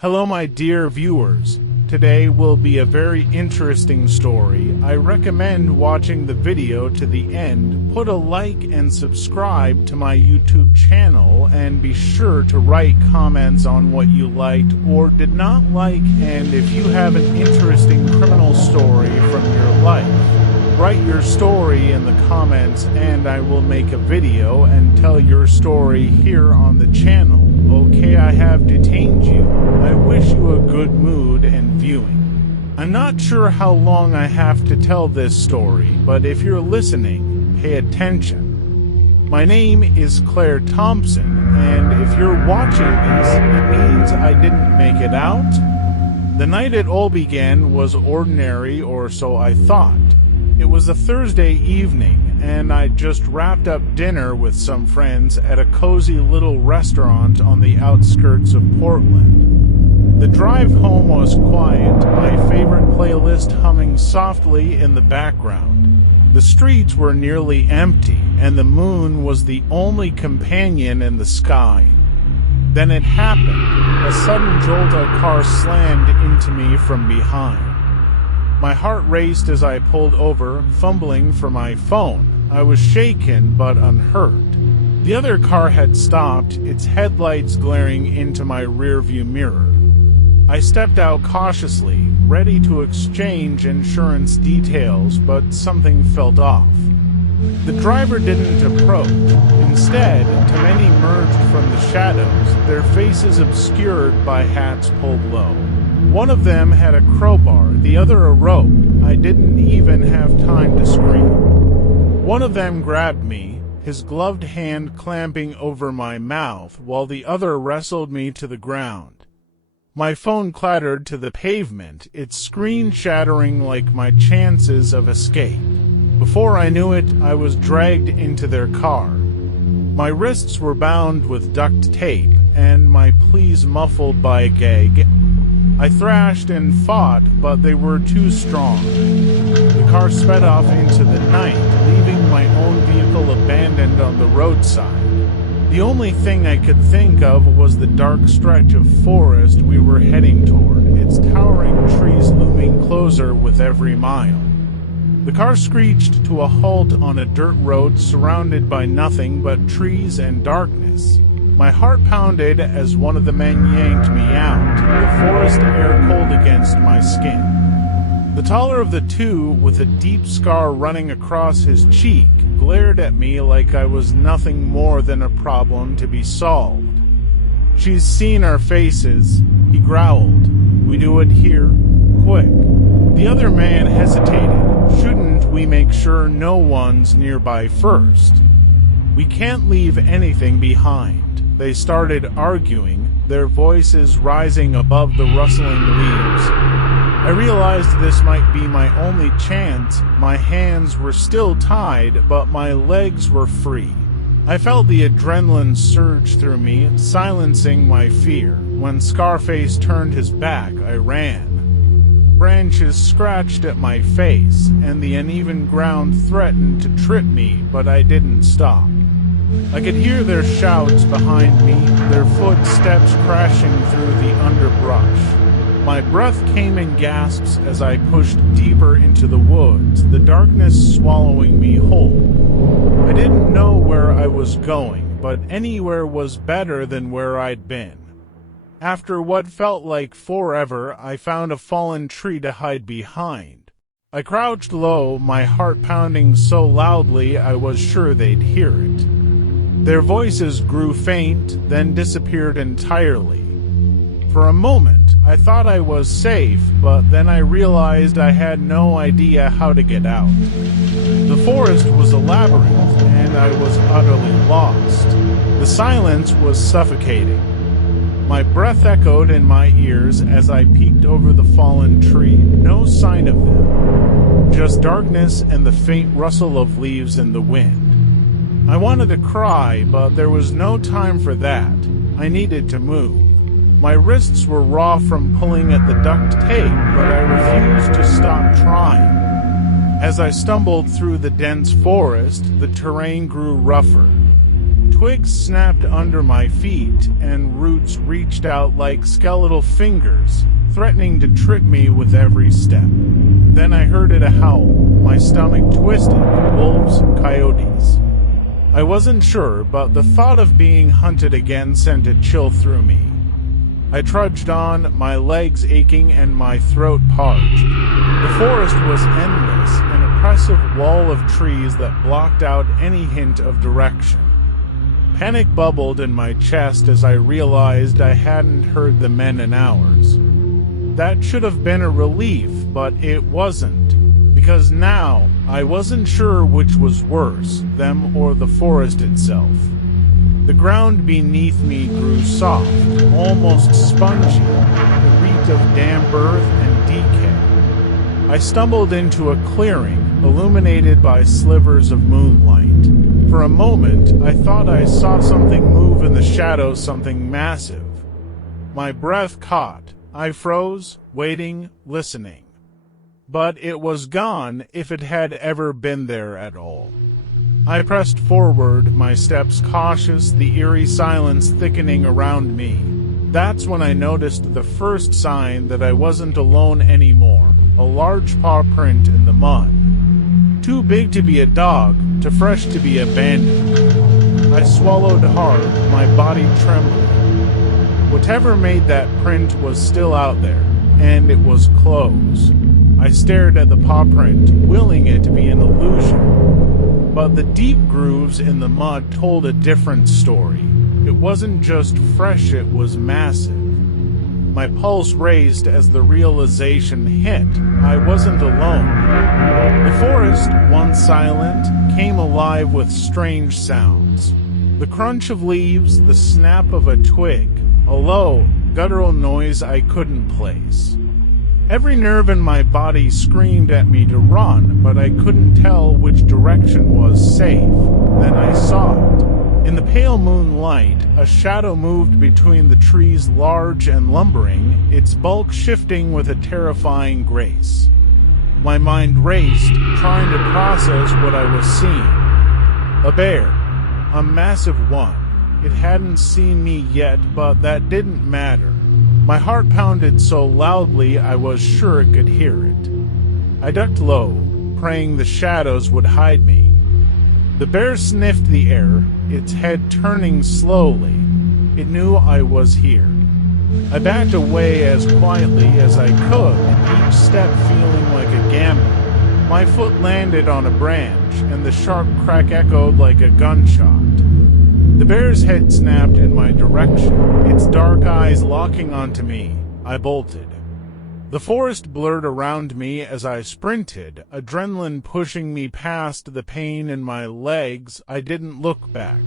Hello my dear viewers, today will be a very interesting story. I recommend watching the video to the end, put a like and subscribe to my YouTube channel, and be sure to write comments on what you liked or did not like, and if you have an interesting criminal story from your life. Write your story in the comments and I will make a video and tell your story here on the channel. Okay, I have detained you. I wish you a good mood and viewing. I'm not sure how long I have to tell this story, but if you're listening, pay attention. My name is Thompson, and if you're watching this, it means I didn't make it out. The night it all began was ordinary, or so I thought. It was a Thursday evening, and I just wrapped up dinner with some friends at a cozy little restaurant on the outskirts of Portland. The drive home was quiet, my favorite playlist humming softly in the background. The streets were nearly empty, and the moon was the only companion in the sky. Then it happened. A sudden jolt of a car slammed into me from behind. My heart raced as I pulled over, fumbling for my phone. I was shaken but unhurt. The other car had stopped, its headlights glaring into my rearview mirror. I stepped out cautiously, ready to exchange insurance details, but something felt off. The driver didn't approach. Instead, too many emerged from the shadows, their faces obscured by hats pulled low. One of them had a crowbar, the other a rope. I didn't even have time to scream. One of them grabbed me, his gloved hand clamping over my mouth, while the other wrestled me to the ground. My phone clattered to the pavement, its screen shattering like my chances of escape. Before I knew it, I was dragged into their car. My wrists were bound with duct tape, and my pleas muffled by a gag. I thrashed and fought, but they were too strong. The car sped off into the night, leaving my own vehicle abandoned on the roadside. The only thing I could think of was the dark stretch of forest we were heading toward, its towering trees looming closer with every mile. The car screeched to a halt on a dirt road surrounded by nothing but trees and darkness. My heart pounded as one of the men yanked me out, the forest air cold against my skin. The taller of the two, with a deep scar running across his cheek, glared at me like I was nothing more than a problem to be solved. "She's seen our faces," he growled. "We do it here, quick." The other man hesitated. "Shouldn't we make sure no one's nearby first? We can't leave anything behind." They started arguing, their voices rising above the rustling leaves. I realized this might be my only chance. My hands were still tied, but my legs were free. I felt the adrenaline surge through me, silencing my fear. When Scarface turned his back, I ran. Branches scratched at my face, and the uneven ground threatened to trip me, but I didn't stop. I could hear their shouts behind me, their footsteps crashing through the underbrush. My breath came in gasps as I pushed deeper into the woods, the darkness swallowing me whole. I didn't know where I was going, but anywhere was better than where I'd been. After what felt like forever, I found a fallen tree to hide behind. I crouched low, my heart pounding so loudly I was sure they'd hear it. Their voices grew faint, then disappeared entirely. For a moment, I thought I was safe, but then I realized I had no idea how to get out. The forest was a labyrinth, and I was utterly lost. The silence was suffocating. My breath echoed in my ears as I peeked over the fallen tree, no sign of them. Just darkness and the faint rustle of leaves in the wind. I wanted to cry, but there was no time for that. I needed to move. My wrists were raw from pulling at the duct tape, but I refused to stop trying. As I stumbled through the dense forest, the terrain grew rougher. Twigs snapped under my feet, and roots reached out like skeletal fingers, threatening to trip me with every step. Then I heard it howl. My stomach twisted. Wolves, coyotes. I wasn't sure, but the thought of being hunted again sent a chill through me. I trudged on, my legs aching and my throat parched. The forest was endless, an oppressive wall of trees that blocked out any hint of direction. Panic bubbled in my chest as I realized I hadn't heard the men in hours. That should have been a relief, but it wasn't, because now I wasn't sure which was worse, them or the forest itself. The ground beneath me grew soft, almost spongy, the reek of damp earth and decay. I stumbled into a clearing, illuminated by slivers of moonlight. For a moment, I thought I saw something move in the shadows, something massive. My breath caught. I froze, waiting, listening. But it was gone, if it had ever been there at all. I pressed forward, my steps cautious, the eerie silence thickening around me. That's when I noticed the first sign that I wasn't alone anymore, a large paw print in the mud. Too big to be a dog, too fresh to be abandoned. I swallowed hard, my body trembling. Whatever made that print was still out there, and it was closed. I stared at the paw print, willing it to be an illusion. But the deep grooves in the mud told a different story. It wasn't just fresh, it was massive. My pulse raised as the realization hit. I wasn't alone. The forest, once silent, came alive with strange sounds. The crunch of leaves, the snap of a twig, a low, guttural noise I couldn't place. Every nerve in my body screamed at me to run, but I couldn't tell which direction was safe. Then I saw it. In the pale moonlight, a shadow moved between the trees, large and lumbering, its bulk shifting with a terrifying grace. My mind raced, trying to process what I was seeing. A bear. A massive one. It hadn't seen me yet, but that didn't matter. My heart pounded so loudly I was sure it could hear it. I ducked low, praying the shadows would hide me. The bear sniffed the air, its head turning slowly. It knew I was here. I backed away as quietly as I could, each step feeling like a gamble. My foot landed on a branch, and the sharp crack echoed like a gunshot. The bear's head snapped in my direction, its dark eyes locking onto me. I bolted. The forest blurred around me as I sprinted, adrenaline pushing me past the pain in my legs. I didn't look back.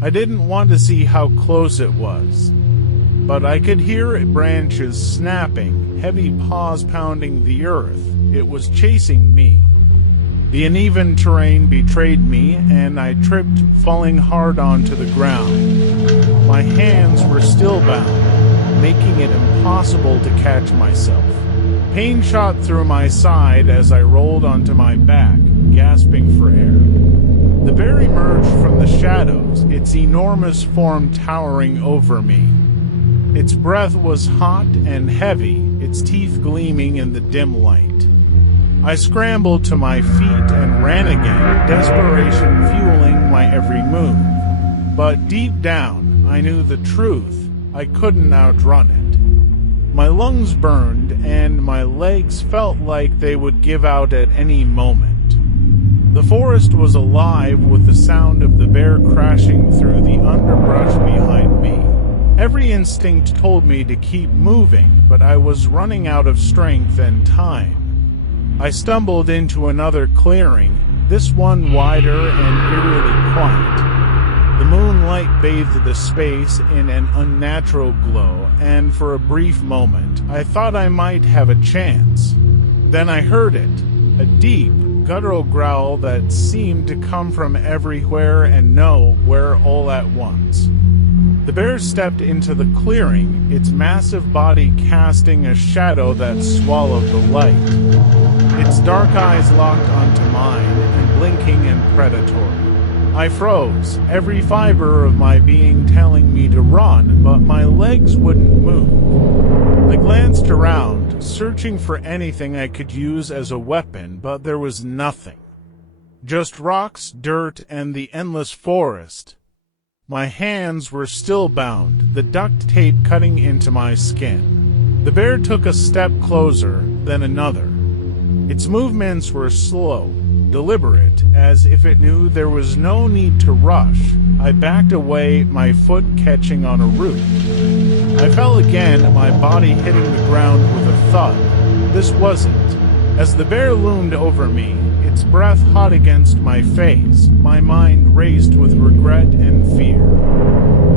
I didn't want to see how close it was. But I could hear branches snapping, heavy paws pounding the earth. It was chasing me. The uneven terrain betrayed me, and I tripped, falling hard onto the ground. My hands were still bound, making it impossible to catch myself. Pain shot through my side as I rolled onto my back, gasping for air. The bear emerged from the shadows, its enormous form towering over me. Its breath was hot and heavy, its teeth gleaming in the dim light. I scrambled to my feet and ran again, desperation fueling my every move. But deep down, I knew the truth. I couldn't outrun it. My lungs burned, and my legs felt like they would give out at any moment. The forest was alive with the sound of the bear crashing through the underbrush behind me. Every instinct told me to keep moving, but I was running out of strength and time. I stumbled into another clearing, this one wider and eerily quiet. The moonlight bathed the space in an unnatural glow, and for a brief moment, I thought I might have a chance. Then I heard it, a deep, guttural growl that seemed to come from everywhere and nowhere all at once. The bear stepped into the clearing, its massive body casting a shadow that swallowed the light. Its dark eyes locked onto mine, and blinking and predatory. I froze, every fiber of my being telling me to run, but my legs wouldn't move. I glanced around, searching for anything I could use as a weapon, but there was nothing. Just rocks, dirt, and the endless forest. My hands were still bound, the duct tape cutting into my skin. The bear took a step closer, then another. Its movements were slow, deliberate, as if it knew there was no need to rush. I backed away, my foot catching on a root. I fell again, my body hitting the ground with a thud. This wasn't. As the bear loomed over me, its breath hot against my face, my mind raced with regret and fear.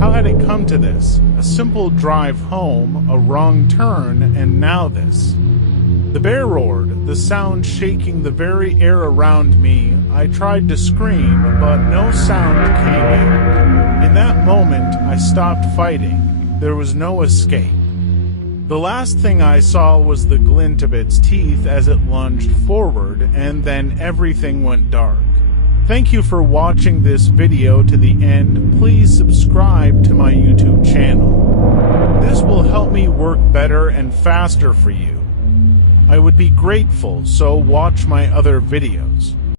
How had it come to this? A simple drive home, a wrong turn, and now this. The bear roared, the sound shaking the very air around me. I tried to scream, but no sound came out. In that moment, I stopped fighting. There was no escape. The last thing I saw was the glint of its teeth as it lunged forward, and then everything went dark. Thank you for watching this video to the end. Please subscribe to my YouTube channel. This will help me work better and faster for you. I would be grateful, so watch my other videos.